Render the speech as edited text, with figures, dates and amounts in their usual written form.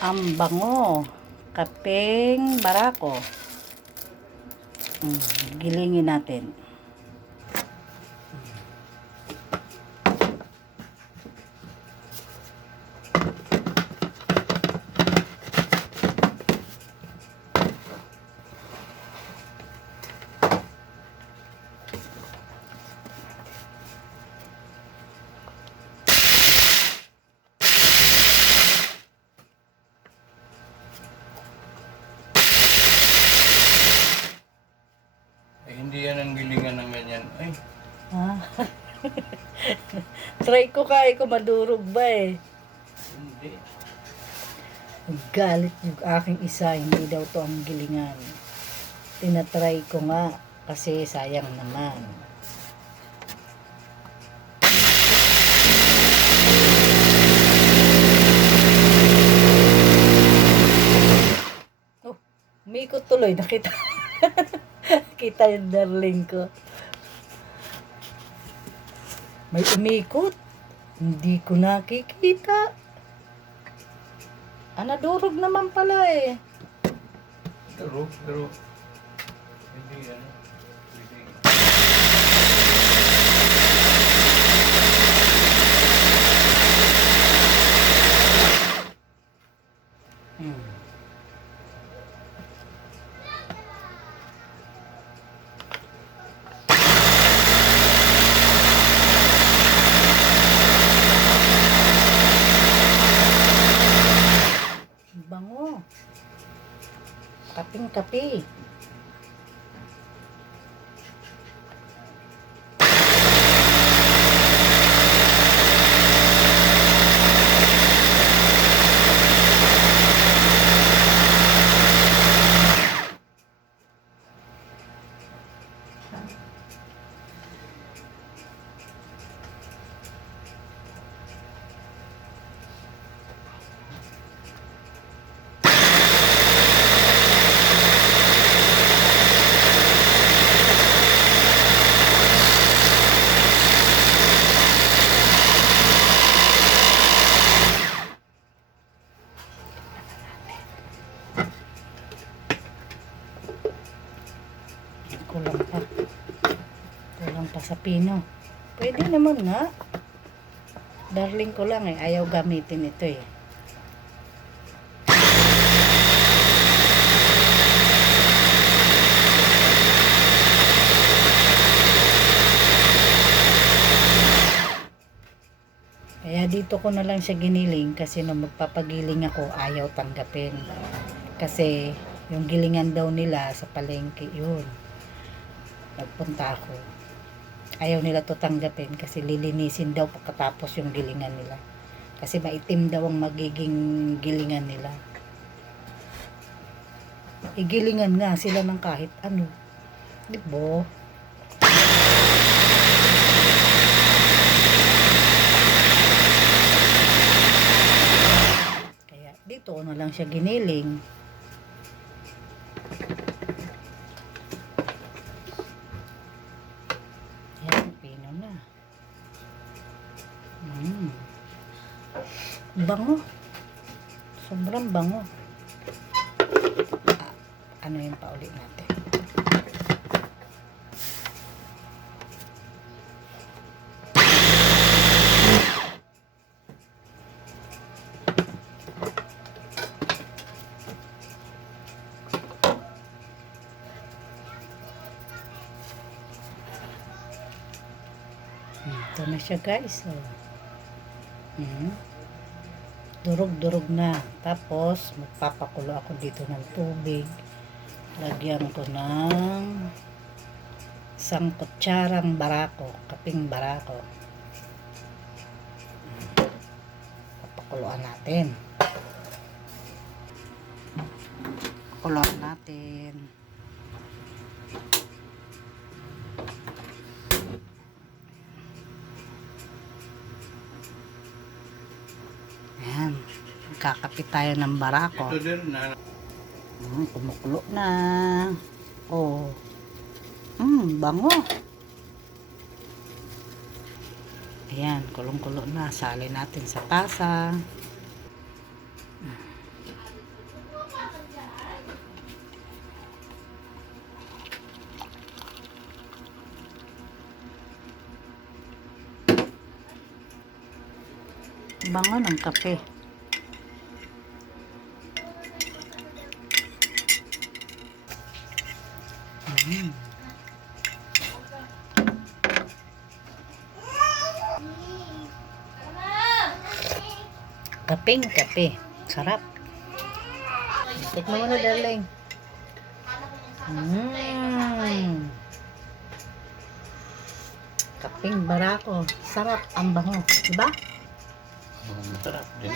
Ang bango. Kapeng barako. Gilingin natin. Hindi yan ang gilingan ng ganyan. Ay, Ha? Try ko kaya ko madurog ba eh. hindi. Galit yung aking isa, hindi daw to ang gilingan. Tinatry ko nga kasi sayang naman. Oh, umikot tuloy, nakita. Kita yung darling ko. May umikot. Hindi ko nakikita. Nadurog naman pala eh. Pero, hindi yan. Hindi. Bango. Kaping-kapi. Kulang pa. Kulang pa sa pino. Pwede naman nga. Darling ko lang eh. Ayaw gamitin ito eh. Kaya dito ko na lang siya giniling kasi nung magpapagiling ako ayaw tanggapin. Kasi yung gilingan daw nila sa palengke yun. Nagpunta ako. Ayaw nila to tanggapin kasi lilinisin daw pagkatapos yung gilingan nila. Kasi maitim daw ang magiging gilingan nila. Igilingan nga sila ng kahit ano. Di ba? Kaya dito ko na lang siya giniling. Yan, pino na. Bango. Sobrang bango. Ano yung paulit natin? Ito na siya guys. Durog-durog na. Tapos, magpapakulo ako dito ng tubig. Lagyan ko ng isang kutsarang barako. Kaping barako. Papakuluan natin. Pakuluan natin. Ayan. Kakapit tayo ng barako. Ito din na. Kumukulo na. Oh. Bango. Ayan, kulong-kulo na. Salin natin sa tasa. Bango ng kape. Mm. Kapeng kape. Sarap. Tikman mo na, darling. Kapeng barako. Sarap ang bango. Diba? Masarap din.